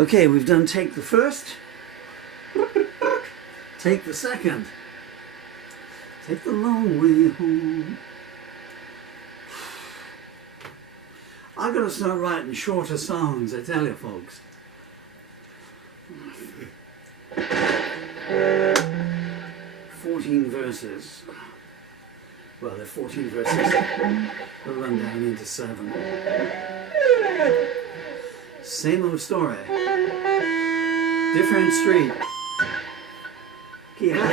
Okay, we've done take the first, take the second, take the long way home. I've got to start writing shorter songs, I tell you folks. 14 verses. Well, they're 14 verses. They'll run down into 7. Same old story. Different street. Keep up.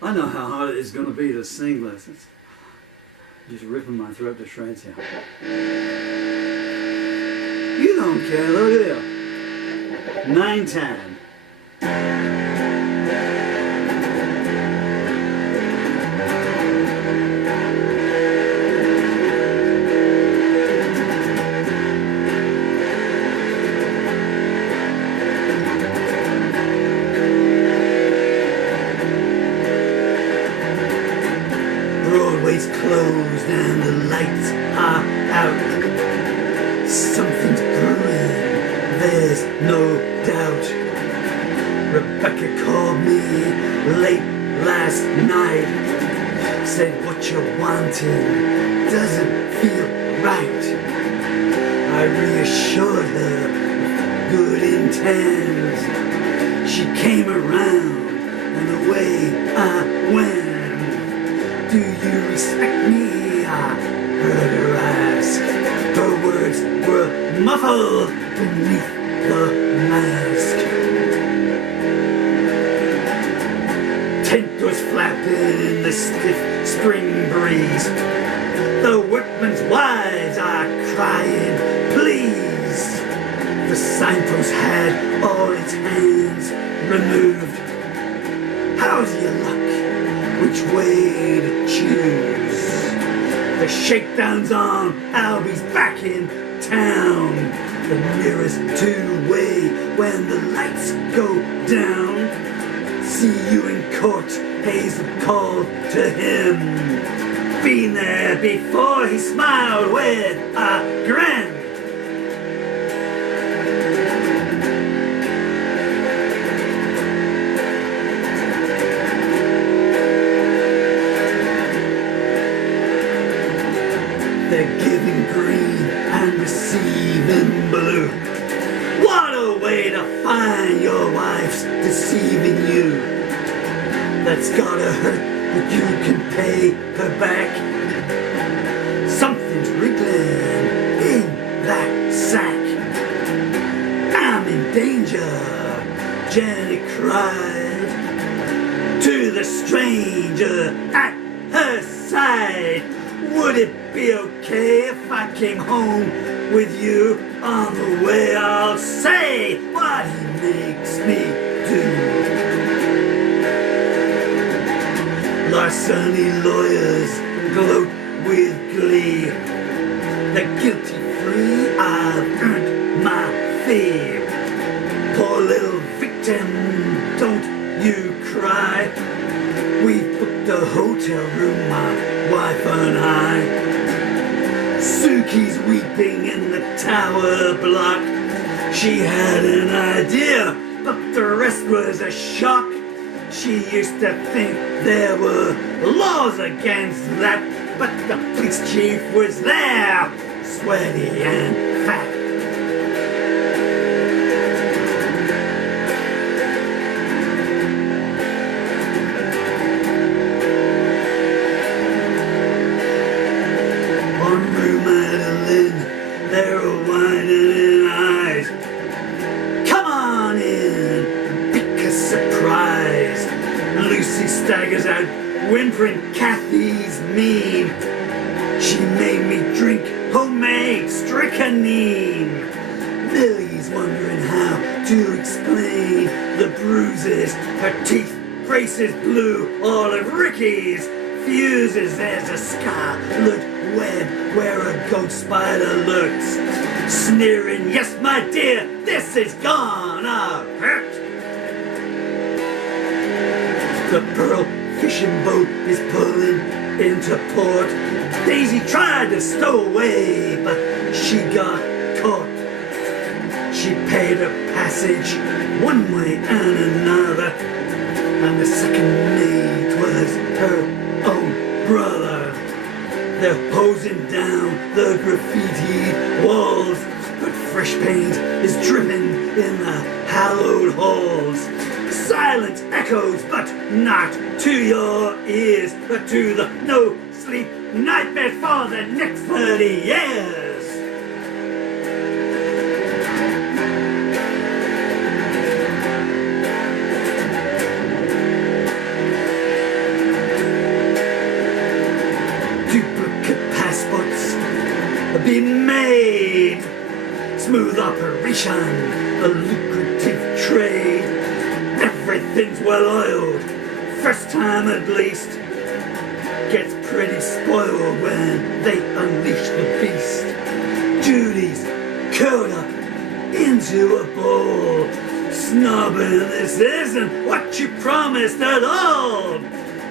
I know how hard it is going to be to sing this. It's just ripping my throat to shreds here. You don't care, look at you. 9-10. Broadway's closed and the lights are out. Something's brewing, there's no doubt. Rebecca called me late last night. Said what you're wanting doesn't feel right. I reassured her with good intent. She came around and away I went. Do you respect me? I heard her ask. Her words were muffled beneath the mask. Tent was flapping in the stiff spring breeze. The workmen's wives are crying, please. The signpost had all its hands removed. How's your luck? Which way to choose? The shakedown's on, Albie's back in town. The nearest two-way when the lights go down. See you in court, Hazel called to him. Been there before, he smiled with a grin. They're giving green and receiving blue. What a way to find your wife's deceiving you. That's gotta hurt, but you can pay her back. Something's wriggling in that sack. I'm in danger, Jenny cried to the stranger at her side. Would it be okay if I came home with you? On the way I'll say what he makes me do. Larceny lawyers gloat with glee. The guilty free, I've earned my fee. Poor little victim, don't you cry. We've booked a hotel room, my wife and I. Suki's weeping in the tower block. She had an idea, but the rest was a shock. She used to think there were laws against that, but the police chief was there, sweaty and fat. There are widening eyes. Come on in, pick a surprise. Lucy staggers out, whimpering Kathy's mean. She made me drink homemade strychnine. Lily's wondering how to explain the bruises. Her teeth braces blue, all of Ricky's fuses. There's a scarlet web where a goat spider lurks, sneering, yes my dear, this is gonna hurt. The pearl fishing boat is pulling into port. Daisy tried to stow away, but she got caught. She paid her passage one way and another, and the second mate was her own brother. They're hosing down the graffitied walls, but fresh paint is dripping in the hallowed halls. Silence echoes, but not to your ears, but to the no-sleep nightmares for the next 30 years. Duplicate passports be made. Smooth operation, a lucrative trade. Everything's well oiled, first time at least. Gets pretty spoiled when they unleash the beast. Judy's curled up into a ball. Snobbing, this isn't what you promised at all.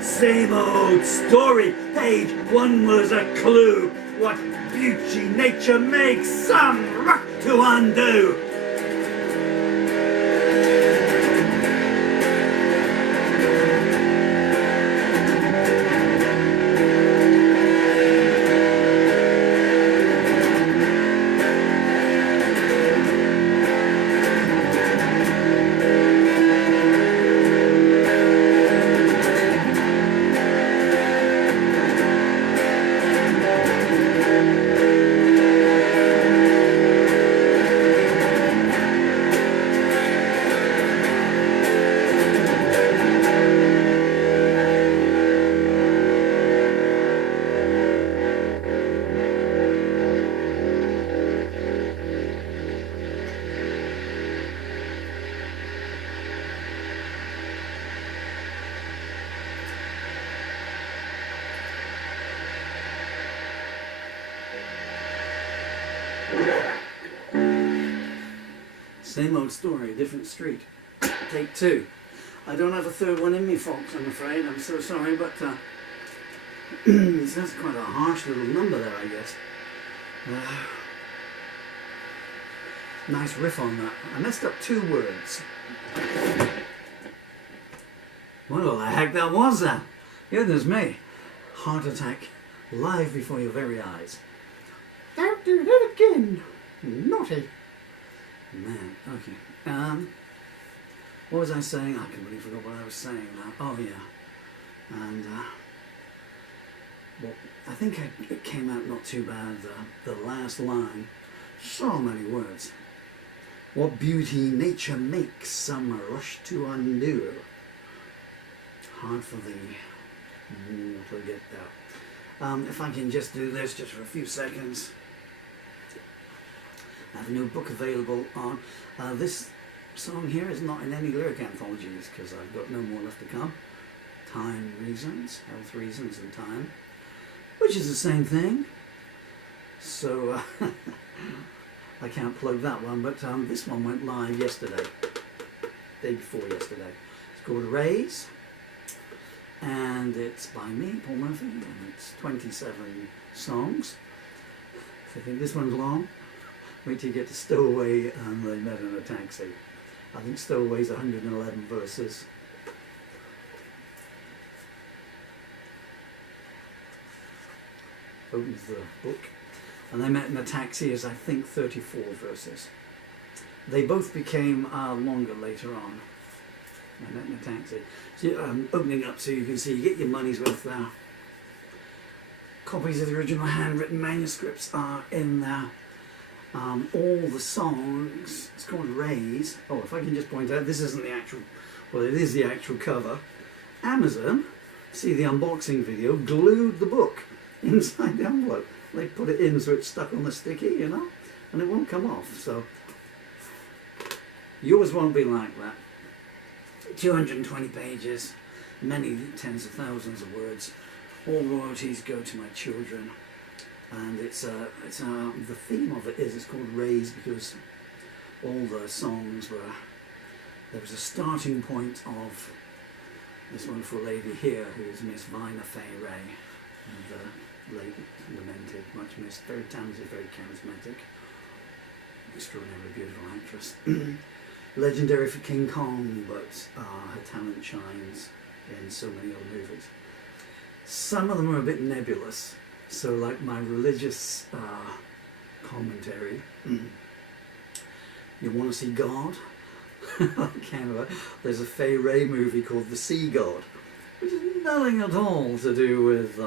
Same old story, page one was a clue. What beauty nature makes some rock to undo. Same old story, different street. Take two. I don't have a third one in me, folks, I'm afraid. I'm so sorry, but that's quite a harsh little number there, I guess. Nice riff on that. I messed up 2 words. What the heck that was that? Goodness me. Heart attack live before your very eyes. Don't do that again. Naughty. Man, okay. What was I saying? I completely forgot what I was saying now. Oh yeah. And well, I think it came out not too bad. The last line. So many words. What beauty nature makes, some rush to undo. Hard for thee to get that. If I can just do this just for a few seconds. I have a new book available on. This song here is not in any lyric anthologies because I've got no more left to come. Time reasons, health reasons and time, which is the same thing. So I can't plug that one, but this one went live yesterday, day before yesterday. It's called Raise, and it's by me, Paul Murphy, and it's 27 songs. So I think this one's long. Wait till you get to Stowaway and They Met in a Taxi. I think Stowaway's 111 verses. Opens the book. And They Met in a Taxi is, I think, 34 verses. They both became longer later on. They Met in a Taxi. So opening up so you can see, you get your money's worth there. Copies of the original handwritten manuscripts are in there. All the songs, it's called Raise. Oh, if I can just point out, this isn't the actual, well, it is the actual cover. Amazon, see the unboxing video, glued the book inside the envelope. They put it in so it's stuck on the sticky, you know, and it won't come off. So yours won't be like that. 220 pages, many tens of thousands of words. All royalties go to my children. And the theme of it is, it's called Raise because all the songs were, there was a starting point of this wonderful lady here who is Miss Vina Fay Ray. And late lamented, much missed, very talented, very charismatic, extraordinarily beautiful actress. Legendary for King Kong, but her talent shines in so many other movies. Some of them are a bit nebulous, so like my religious commentary, you want to see God? Canada, there's a Fay Ray movie called The Sea God, which has nothing at all to do with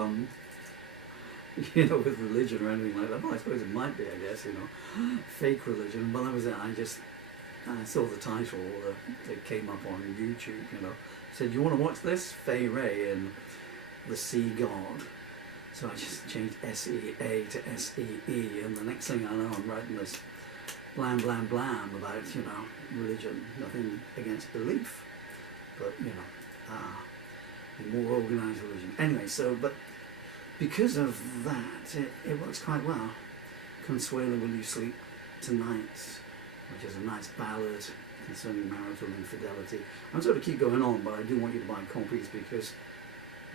you know, with religion or anything like that. Well, I suppose it might be, I guess, you know, fake religion. But that was it. I saw the title that came up on YouTube, you know. Said, you want to watch this? Fay Ray and The Sea God. So I just changed S-E-A to S-E-E, and the next thing I know, I'm writing this blam blam blam about, you know, religion. Nothing against belief, but, you know, a more organised religion. Anyway, so, but because of that, it works quite well. Consuelo, Will You Sleep Tonight, which is a nice ballad concerning marital infidelity. I'm sort of keep going on, but I do want you to buy copies because,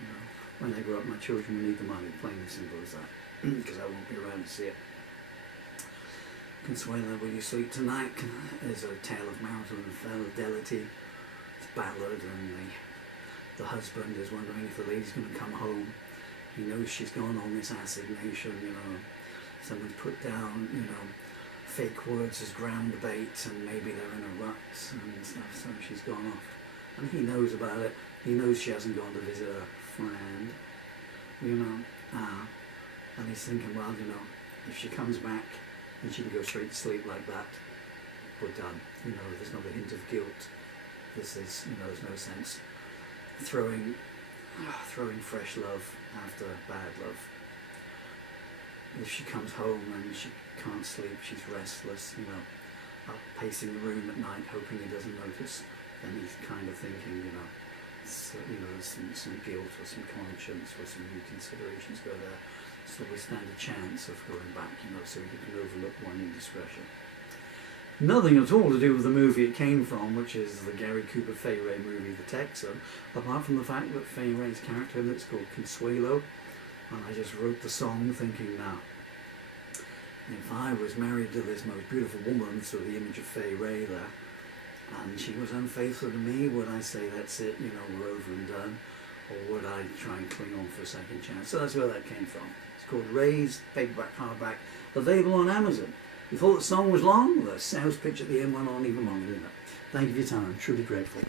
you know, when they grow up, my children will need the money, plain and simple as that, because I won't be around to see it. Consuelo, Will You Sleep Tonight is a tale of marital infidelity. It's a ballad, and the husband is wondering if the lady's going to come home. He knows she's gone on this assignation, you know. Someone's put down, you know, fake words as ground bait, and maybe they're in a rut and stuff, so she's gone off. And he knows about it. He knows she hasn't gone to visit her friend, you know. And he's thinking, well, you know, if she comes back and she can go straight to sleep like that, we're done. You know, there's not a hint of guilt. This is, you know, there's no sense throwing fresh love after bad love. If she comes home and she can't sleep, she's restless, you know, up pacing the room at night, hoping he doesn't notice, then he's kind of thinking, you know, so, you know, some guilt or some conscience or some reconsiderations go there, so we stand a chance of going back, you know, so we can overlook one indiscretion. Nothing at all to do with the movie it came from, which is the Gary Cooper Fay Ray movie, The Texan, apart from the fact that Fay Ray's character in it's called Consuelo, and I just wrote the song thinking, now, if I was married to this most beautiful woman, so the image of Fay Ray there, and she was unfaithful to me, would I say, that's it, you know, we're over and done, or would I try and cling on for a second chance? So that's where that came from. It's called Ray's, paperback, hardback, available on Amazon. You thought the song was long? The sales pitch at the end went on even longer, didn't it? Thank you for your time. I'm truly grateful.